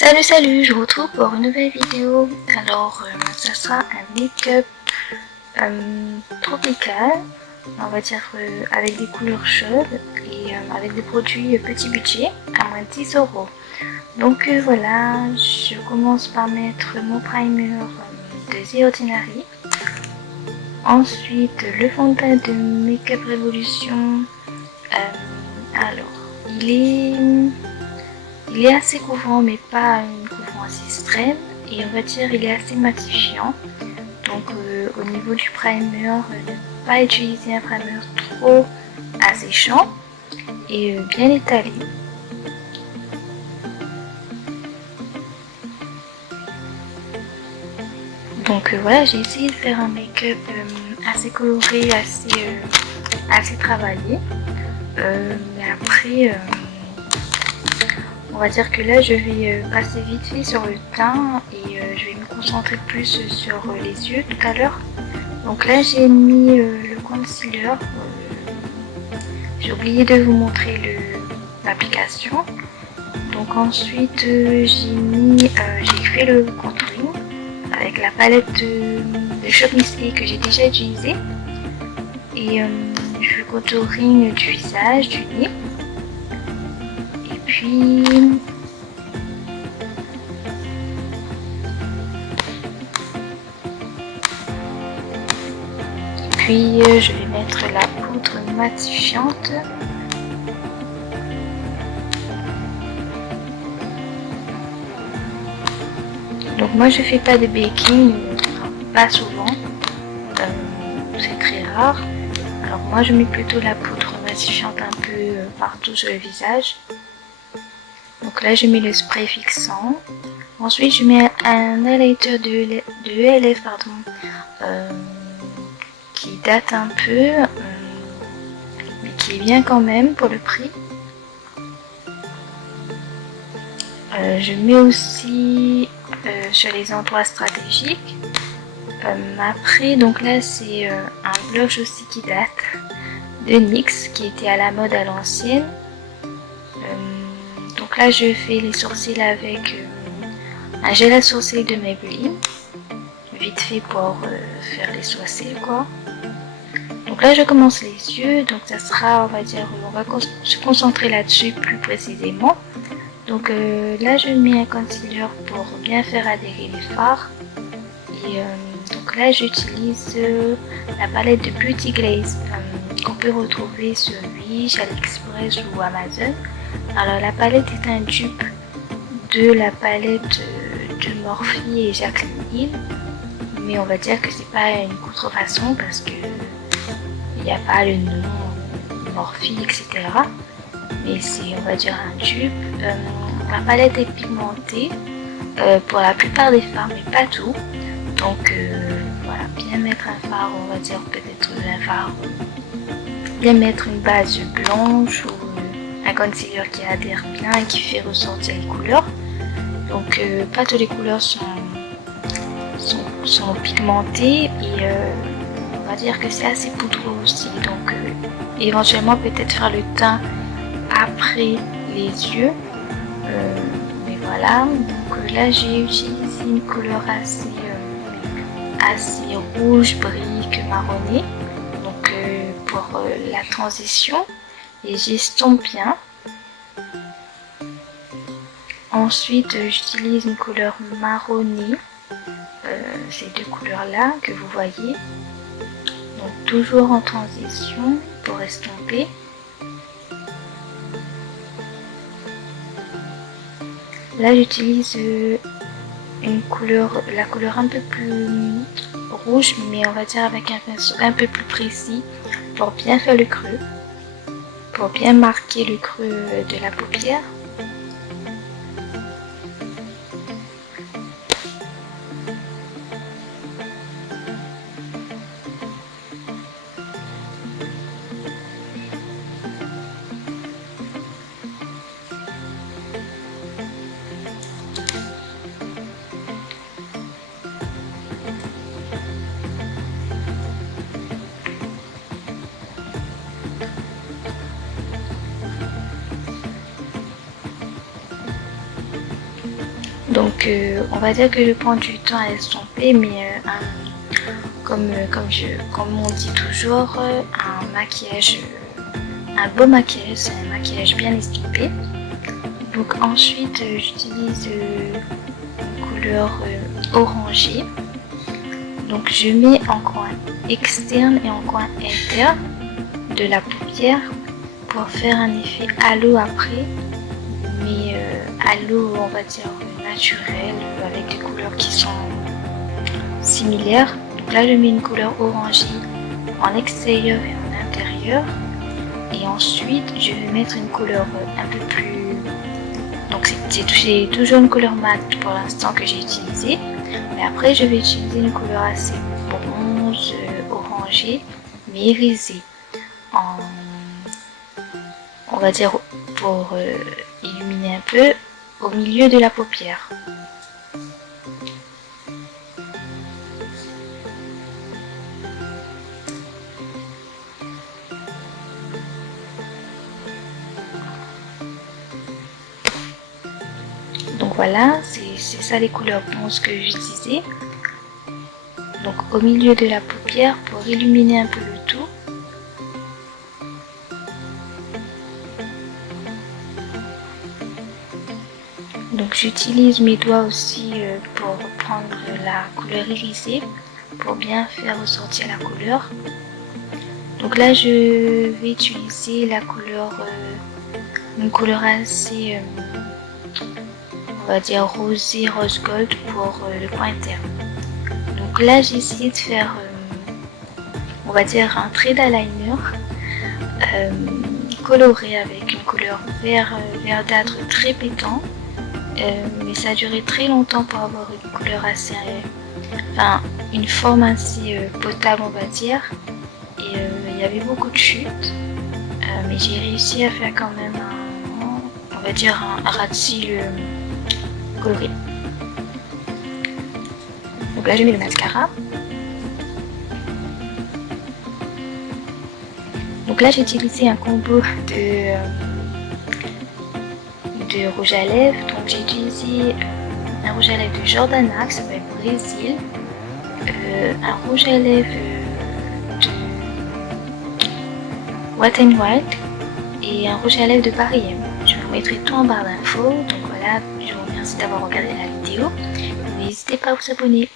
Salut, je vous retrouve pour une nouvelle vidéo. Alors, ça sera un make-up tropical, on va dire avec des couleurs chaudes et avec des produits petit budget à moins de 10 euros. Donc voilà, je commence par mettre mon primer de The Ordinary. Ensuite, le fond de teint de Make-up Revolution. Alors, il est assez couvrant, mais pas une couvrance extrême. Et on va dire il est assez matifiant. Donc au niveau du primer, ne pas utiliser un primer trop asséchant et bien étalé. Donc voilà, j'ai essayé de faire un make-up assez coloré, assez travaillé. Mais après, on va dire que là je vais passer vite fait sur le teint et je vais me concentrer plus sur les yeux tout à l'heure. Donc là j'ai mis le concealer. J'ai oublié de vous montrer l'application. Donc ensuite j'ai fait le contouring avec la palette de Shop Miss A que j'ai déjà utilisée. Et je fais le contouring du visage, du nez. Puis je vais mettre la poudre matifiante. Donc moi je fais pas de baking, pas souvent, c'est très rare. Alors moi je mets plutôt la poudre matifiante un peu partout sur le visage. Donc là je mets le spray fixant. Ensuite je mets un highlighter de ELF qui date un peu, mais qui est bien quand même pour le prix. Je mets aussi sur les endroits stratégiques. Après, donc là c'est un blush aussi qui date de NYX, qui était à la mode à l'ancienne. Donc là je fais les sourcils avec un gel à sourcils de Maybelline, vite fait pour faire les sourcils quoi. Donc là je commence les yeux, donc ça sera, on va se concentrer là-dessus plus précisément. Donc là je mets un concealer pour bien faire adhérer les fards. Et donc là j'utilise la palette de Beauty Glaze qu'on peut retrouver sur Wish, AliExpress ou Amazon. Alors la palette est un dupe de la palette de Morphe et Jaclyn Hill, mais on va dire que c'est pas une contrefaçon parce que il n'y a pas le nom Morphe, etc. Mais c'est, on va dire, un dupe. La palette est pigmentée pour la plupart des fards, mais pas tout. Donc voilà, bien mettre un fard, on va dire peut-être un fard, bien mettre une base blanche ou un concealer qui adhère bien et qui fait ressortir les couleurs. Donc pas toutes les couleurs sont pigmentées et on va dire que c'est assez poudreux aussi. Donc éventuellement peut-être faire le teint après les yeux. Mais voilà, donc là j'ai utilisé une couleur assez rouge, brique, marronné, donc pour la transition, et j'estompe bien. Ensuite j'utilise une couleur marronnée, ces deux couleurs là que vous voyez, donc toujours en transition pour estomper. Là j'utilise la couleur un peu plus rouge, mais on va dire avec un pinceau un peu plus précis pour bien faire le creux, pour bien marquer le creux de la paupière. Donc on va dire que je prends du temps à estomper, mais comme on dit toujours, un beau maquillage, c'est un maquillage bien estompé. Donc ensuite j'utilise une couleur orangée. Donc je mets en coin externe et en coin interne de la paupière pour faire un effet halo après, mais halo on va dire naturel avec des couleurs qui sont similaires. Donc là je mets une couleur orangée en extérieur et en intérieur, et ensuite je vais mettre une couleur un peu plus, donc c'est toujours une couleur mat pour l'instant que j'ai utilisée, mais après je vais utiliser une couleur assez bronze, orangée mais irisée, on va dire pour illuminer un peu au milieu de la paupière. Donc voilà, c'est ça les couleurs bronzes que j'utilisais. Donc au milieu de la paupière pour illuminer un peu le tout. Donc j'utilise mes doigts aussi pour prendre la couleur irisée, pour bien faire ressortir la couleur. Donc là je vais utiliser la couleur, une couleur assez, on va dire rosé, rose gold pour le coin interne. Donc là j'ai essayé de faire, on va dire un trait d'eyeliner coloré avec une couleur verdâtre très pétant. Mais ça a duré très longtemps pour avoir une couleur assez, enfin une forme assez potable on va dire, et il y avait beaucoup de chutes, mais j'ai réussi à faire quand même on va dire un ras de cils coloré. Donc là je mets le mascara. Donc là j'ai utilisé un combo de rouge à lèvres. Donc j'ai utilisé un rouge à lèvres de Jordana qui s'appelle Brésil, un rouge à lèvres de Wet n Wild et un rouge à lèvres de Paris M. Je vous mettrai tout en barre d'infos. Donc voilà, je vous remercie d'avoir regardé la vidéo. N'hésitez pas à vous abonner.